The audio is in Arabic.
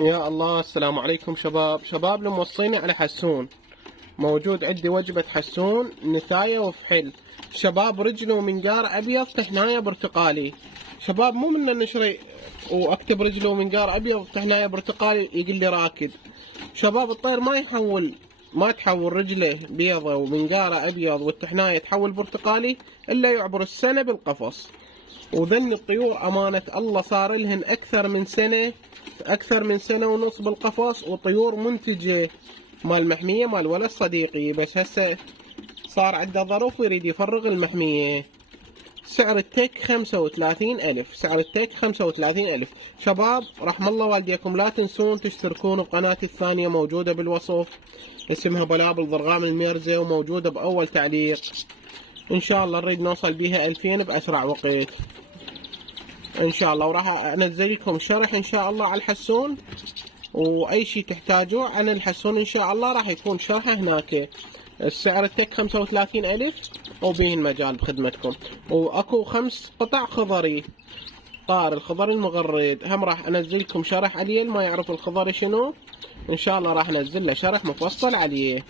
يا الله، السلام عليكم شباب موصيني على حسون. موجود عندي وجبة حسون نثاية وفحل. شباب رجله ومنقار أبيض طحناية برتقالي. شباب مو من نشري وأكتب رجله ومنقار أبيض طحناية برتقالي يقول لي راكد. شباب الطير ما تحول رجله بيضة ومنقاره أبيض والتحناية تحول برتقالي إلا يعبر السنة بالقفص. وذن الطيور أمانة الله صار لهن أكثر من سنة ونص بالقفص، وطيور منتجة مال محمية مال ولد صديقي، بس هسه صار عنده ظرف ويريد يفرغ المحمية. سعر التك 35,000. سعر التك 35,000. شباب رحم الله والديكم، لا تنسون تشتركون بقناتي الثانية موجودة بالوصف، اسمها بلابل ضرغام الميرزة، وموجودة بأول تعليق. إن شاء الله نريد نوصل بيها 2000 بأسرع وقت إن شاء الله. وراح أنزل لكم شرح إن شاء الله على الحسون، وأي شيء تحتاجوه عن الحسون إن شاء الله راح يكون شرحه هناك. السعر التك 35,000 وبيه المجال بخدمتكم. وأكو 5 قطع خضري، طار الخضري المغرد، هم راح أنزل لكم شرح عليه. ما يعرف الخضري شنو إن شاء الله راح أنزل له شرح مفصل عليه.